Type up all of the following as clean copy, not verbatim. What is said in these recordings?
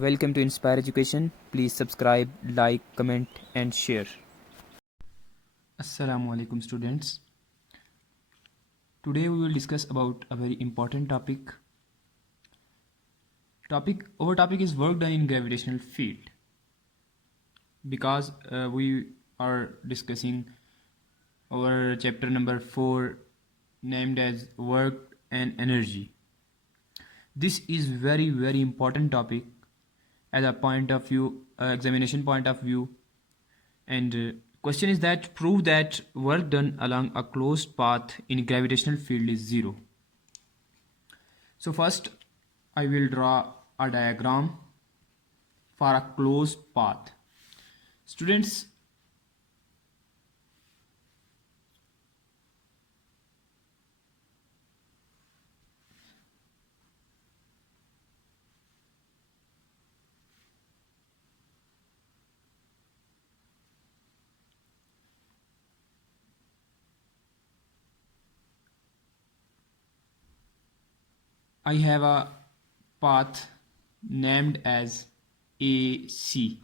Welcome to Inspire Education. Please subscribe, like, comment, and share. Assalamu alaikum students. Today we will discuss about a very important topic. Our topic is work done in gravitational field. Because we are discussing our chapter number 4 named as work and energy. This is very important topic as a point of view, examination point of view, and question is that prove that work done along a closed path in gravitational field is zero. So first I will draw a diagram for a closed path. Students, I have a path named as AC.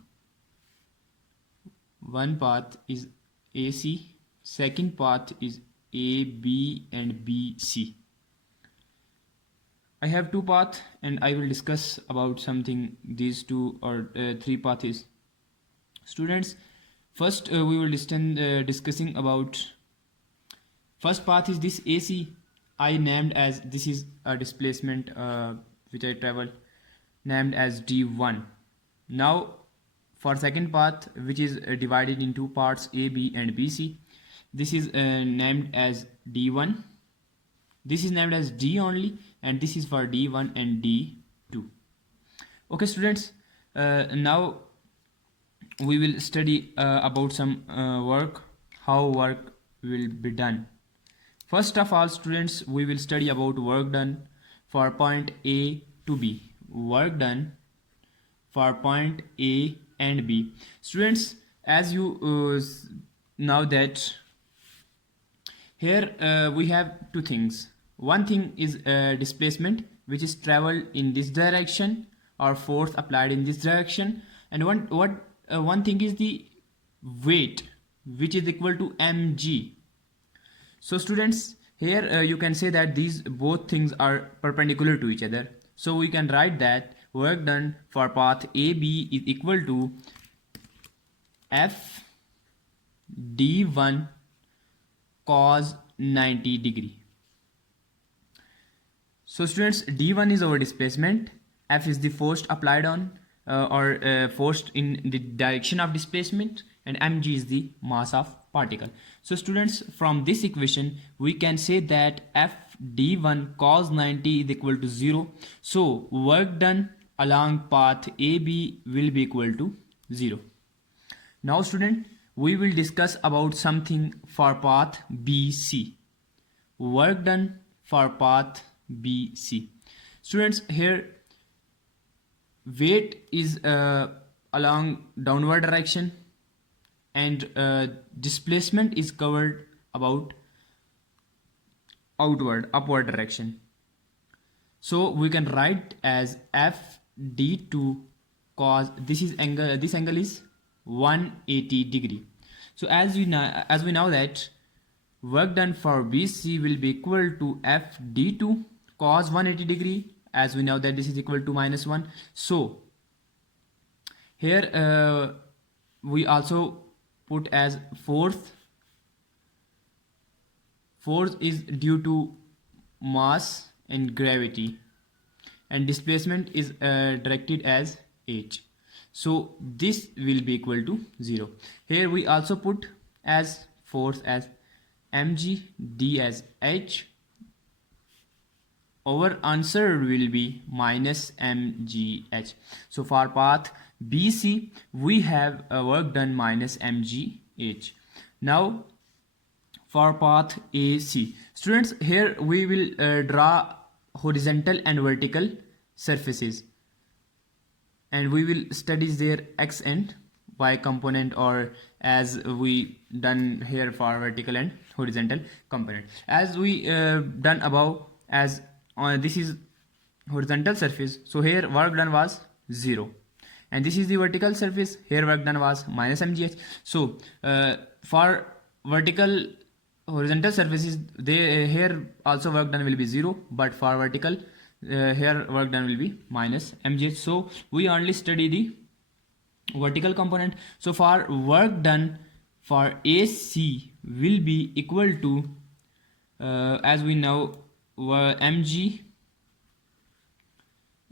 One path is AC, second path is AB and BC. I have two paths and I will discuss about something these two or three paths. Students, first we will discussing about first path is this AC. I named as this is a displacement which I travel named as D1. Now for second path, which is divided in two parts A, B and BC, this is named as D1. This is named as D only, and this is for D1 and D2. Okay students, now we will study about some work, how work will be done. First of all students, we will study about work done for point A to B. Work done for point A and B. Students, as you know that here we have two things. One thing is displacement, which is traveled in this direction, or force applied in this direction, and one thing is the weight, which is equal to mg. So students, here you can say that these both things are perpendicular to each other. So we can write that work done for path AB is equal to F D1 cos 90 degree. So students, D1 is our displacement, F is the force applied on force in the direction of displacement, and mg is the mass of particle. So students, from this equation we can say that F D1 cos 90 is equal to 0. So work done along path AB will be equal to 0. Now student, we will discuss about something for path BC. Work done for path BC. Students, here weight is along downward direction, and displacement is covered about upward direction. So we can write as F D2 cos, this angle is 180 degree. So as we know that work done for BC will be equal to F D2 cos 180 degree, as we know that this is equal to -1. So here we also put as force is due to mass and gravity, and displacement is directed as h. So this will be equal to 0. Here we also put as force as mg, d as h. Our answer will be minus mgh. So for path BC we have work done minus mgh. Now for path AC, students, here we will draw horizontal and vertical surfaces, and we will study their x and y component, or as we done here for vertical and horizontal component. As we done above, as this is horizontal surface, so here work done was 0. and this is the vertical surface. Here work done was minus mgh. So for vertical horizontal surfaces, they here also work done will be 0, but for vertical here work done will be minus mgh. So we only study the vertical component. So for work done for AC will be equal to as we know mg,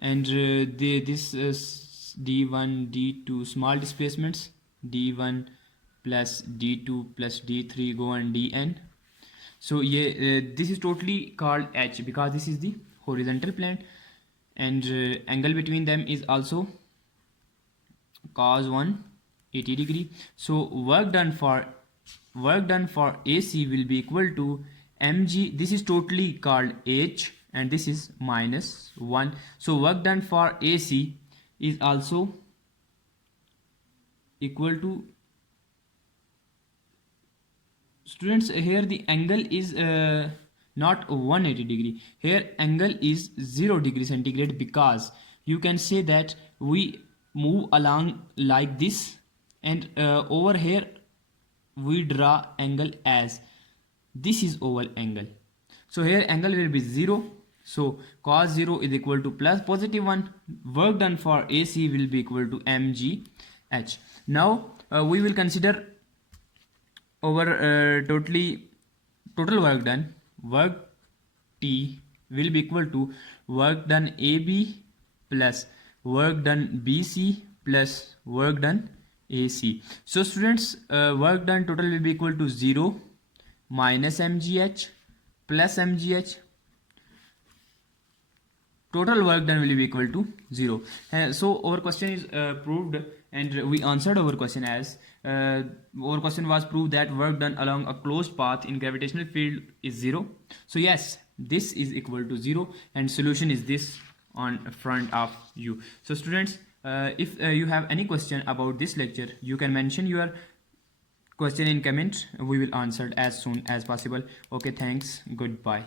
and this is d1 d2 small displacements, d1 plus d2 plus d3 go on dn. So yeah, this is totally called h because this is the horizontal plane, and angle between them is also cos 180 degree. So work done for AC will be equal to mg. This is totally called h, and this is minus 1. So work done for AC is also equal to, students, here the angle is not 180 degree, here angle is 0 degree centigrade, because you can say that we move along like this, and over here we draw angle as this is oval angle. So here angle will be 0, so cos 0 is equal to plus positive 1. Work done for AC will be equal to mgh. Now we will consider over total work done. Work T will be equal to work done AB plus work done BC plus work done AC. So students, work done total will be equal to 0 minus mgh plus mgh. Total work done will be equal to 0. So our question is proved, and we answered our question as our question was proved that work done along a closed path in gravitational field is 0. So yes, this is equal to 0, and solution is this on front of you. So students, if you have any question about this lecture, you can mention your question in comment. We will answer as soon as possible. Okay, thanks, goodbye.